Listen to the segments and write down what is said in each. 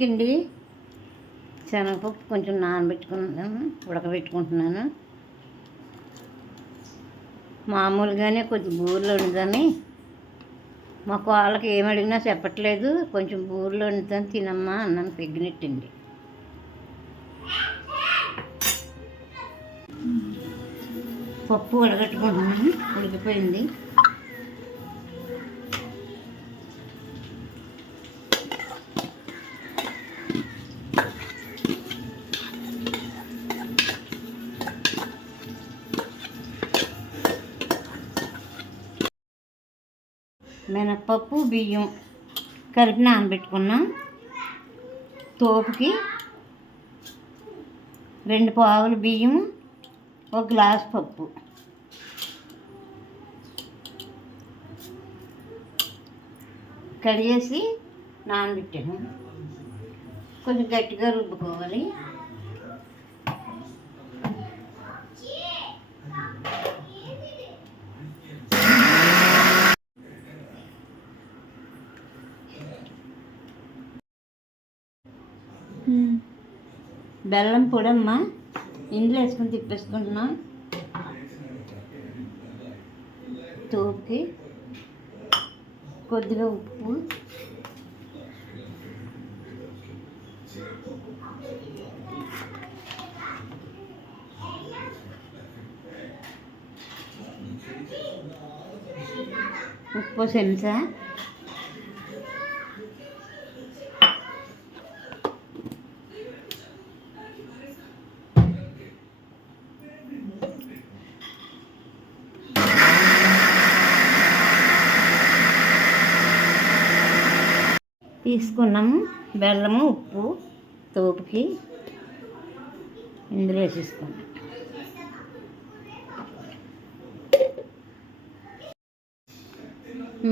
టిఫిన్కి శనగపప్పు కొంచెం నానబెట్టుకున్నాను, ఉడకబెట్టుకుంటున్నాను. మామూలుగానే కొంచెం బూరెలు వండుదని మా వాళ్ళకి ఏమడిగినా చెప్పట్లేదు. కొంచెం బూరెలు వండుతాను తినమ్మా అన్నాను. పెగ్గినెట్టండి. పప్పు ఉడకట్టుకుంటున్నాను, ఉడికిపోయింది. మినప్పప్పు బియ్యం కలిపి నానబెట్టుకున్నాం. తోపుకి 2 పావులు బియ్యం, 1 గ్లాస్ పప్పు. కడిగేసి నానబెట్టాను. కొంచెం గట్టిగా రుబ్బుకోవాలి. బెల్లం పొడమ్మా ఇందులో వేసుకొని తిప్పేసుకుంటున్నాం. తోపుకి కొద్దిగా ఉప్పు, ఉప్పు చెంచా, తీసుకున్నాము. బెల్లము, ఉప్పు తోపుకి ఇందులో వేసేసుకున్నాం.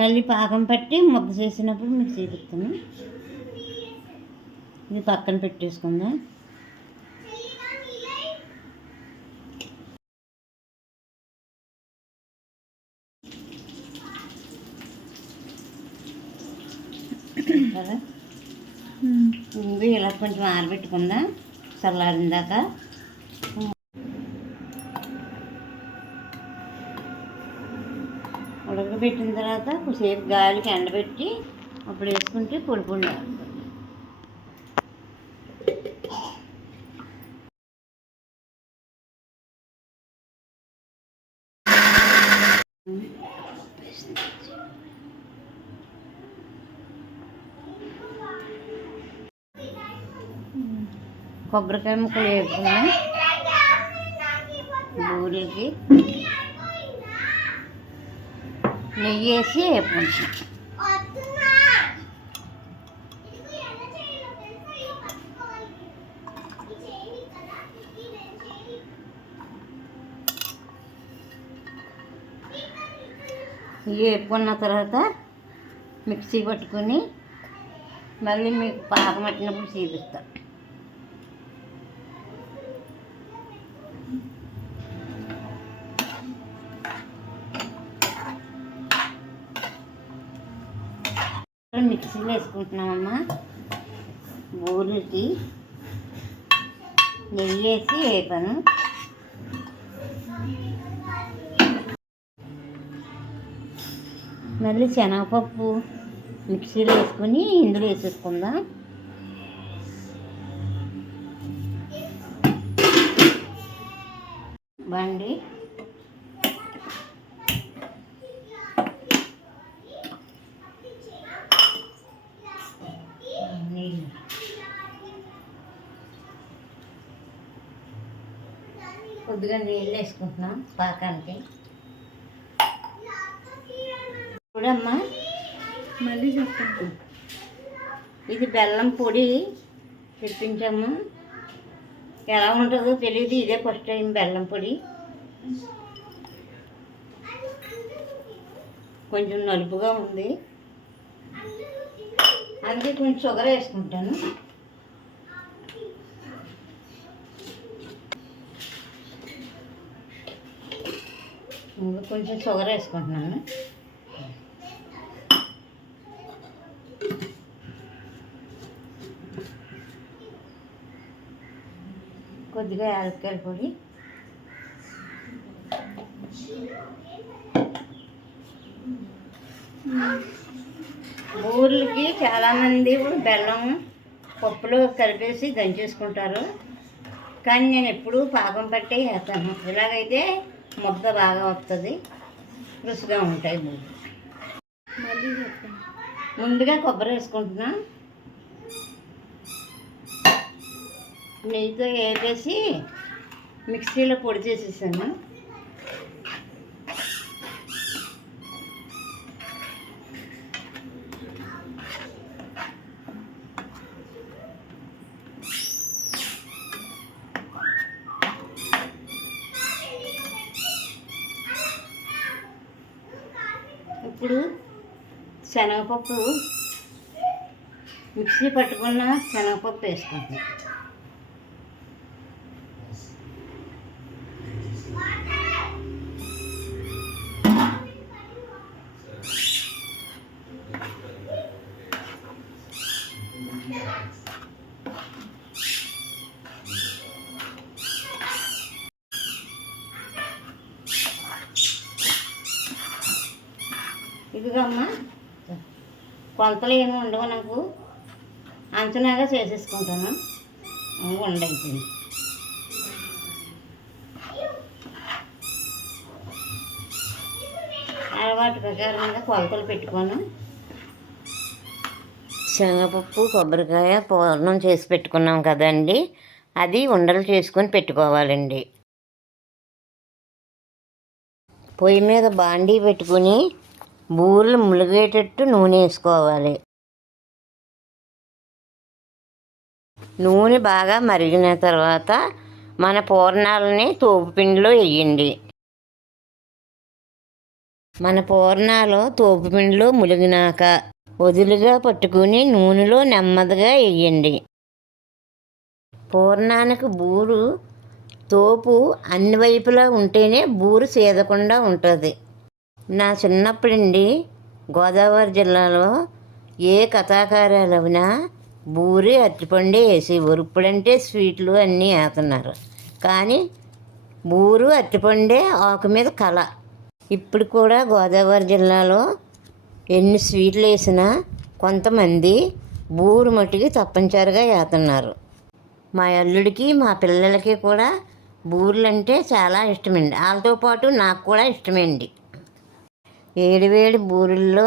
మళ్ళీ పాకం పట్టి ముద్ద చేసినప్పుడు మీకు చూపిస్తాను. ఇది పక్కన పెట్టేసుకుందాం. ఇవి ఇలా కొంచెం ఆరబెట్టుకుందాం చల్లారిందాక. ఉడకబెట్టిన తర్వాత కొద్దిసేపు గాలికి ఎండబెట్టి అప్పుడు వేసుకుంటే పొడి పొడి. కొబ్బరికాయ ముక్కలు వేసుకున్నాం బూరెలకి. నెయ్యి వేసి వేపుకుంటాం. ఇవి వేపుకున్న తర్వాత మిక్సీ పట్టుకొని మళ్ళీ మీకు పాకం పట్టినప్పుడు చూపిస్తాం. మిక్సీలో వేసుకుంటున్నామమ్మా. బూరెలకి నెయ్యి వేసి వేపాను. మళ్ళీ శనగపప్పు మిక్సీలో వేసుకొని ఇందులో వేసేసుకుందాం. బండి కొద్దిగా నీళ్ళు వేసుకుంటున్నాం పాకానికి. ఇప్పుడమ్మా మళ్ళీ చెప్పండి. ఇది బెల్లం పొడి తెప్పించాము. ఎలా ఉంటుందో తెలియదు. ఇదే ఫస్ట్ టైం బెల్లం పొడి. కొంచెం నలుపుగా ఉంది, అందుకే కొంచెం షుగర్ వేసుకుంటాను. ఇంకా కొంచెం షుగర్ వేసుకుంటున్నాను. కొద్దిగా యాలక్కాయల పొడి, బూరెలకి చాలామంది బెల్లం పప్పులో కలిపేసి దంచేసుకుంటారు, కానీ నేను ఎప్పుడూ పాకం పట్టే వేస్తాను. ఇలాగైతే ముద్ద బాగా వస్తుంది, రుచిగా ఉంటాయి బూరెలు. ముందుగా కొబ్బరి వేసుకుంటున్నా, నెయ్యితో వేపేసి మిక్సీలో పొడి చేసేసాను. ఇప్పుడు శనగపప్పు, మిక్సీ పట్టుకున్న శనగపప్పు వేసుకుంటాం. ఇదిగమ్మా, కొలతలు ఏమి ఉండవు, నాకు అంచనాగా చేసేసుకుంటాను. ఉండైపోయింది. అలవాటు ప్రకారంగా కొలతలు పెట్టుకోను. శనగపప్పు, కొబ్బరికాయ పూర్ణం చేసి పెట్టుకున్నాం కదండి, అది ఉండలు చేసుకొని పెట్టుకోవాలండి. పొయ్యి మీద బాండీ పెట్టుకుని బూరెలు ములిగేటట్టు నూనె వేసుకోవాలి. నూనె బాగా మరిగిన తర్వాత మన పూర్ణాలని తోపుపిండిలో వేయండి. మన పూర్ణాలు తోపుపిండిలో ములిగినాక వదులుగా పట్టుకుని నూనెలో నెమ్మదిగా వేయండి. పూర్ణానికి బూరు తోపు అన్ని వైపులా ఉంటేనే బూరు సేదకుండా ఉంటుంది. నా చిన్నప్పుడండి గోదావరి జిల్లాలో ఏ కథాకార్యాలు అయినా బూరి అరటిపండే వేసేవారు. ఇప్పుడంటే స్వీట్లు అన్నీ వేస్తున్నారు, కానీ బూరు అరటిపండే ఆకు మీద కళ. ఇప్పుడు కూడా గోదావరి జిల్లాలో ఎన్ని స్వీట్లు వేసినా కొంతమంది బూరు మట్టుకి తప్పనిసరిగా వేస్తున్నారు. మా అల్లుడికి మా పిల్లలకి కూడా బూరెలు అంటే చాలా ఇష్టమండి. వాళ్ళతో పాటు నాకు కూడా ఇష్టమండి. వేడివేడి బూరెల్లో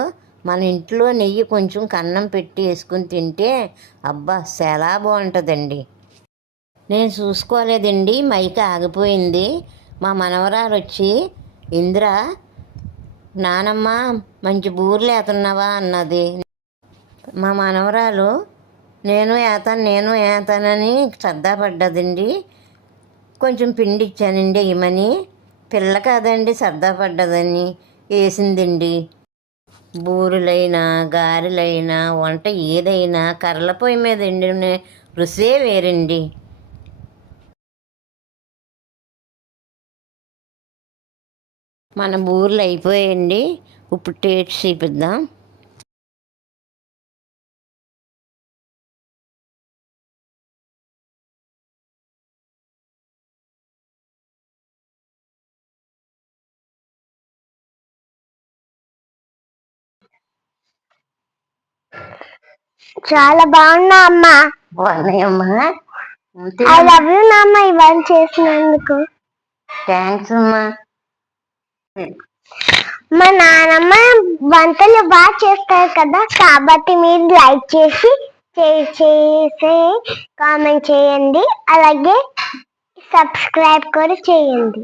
మన ఇంట్లో నెయ్యి కొంచెం కన్నం పెట్టి వేసుకుని తింటే అబ్బా చాలా బాగుంటుందండి. నేను చూసుకోలేదండి, మైక్ ఆగిపోయింది. మా మనవరాలు వచ్చి, ఇంద్ర నానమ్మ మంచి బూరెలు వేస్తున్నావా అన్నది. మా మనవరాలు నేను వేతానని శ్రద్ధ పడ్డదండి. కొంచెం పిండి ఇచ్చానండి వేయమని. పిల్ల కాదండి శ్రద్ధ పడ్డదని వేసిందండి. బూరెలైనా గారెలైనా వంట ఏదైనా కర్రల పొయ్యి మీద వండిన రుసే వేరండి. మన బూరెలు అయిపోయాయండి. ఇప్పుడు టేస్ట్ చూపిద్దాం. చాలా బాగున్నా అమ్మా. బాగున్నాయమ్మా. ఐ లవ్ యూ నాన్న, ఇవాళ చేసినందుకు. థ్యాంక్స్ అమ్మా. మా నాన్నమ్మ వంటలు బాగా చేస్తారు కదా, కాబట్టి మీరు లైక్ చేసి కామెంట్ చేయండి, అలాగే సబ్స్క్రైబ్ కూడా చేయండి.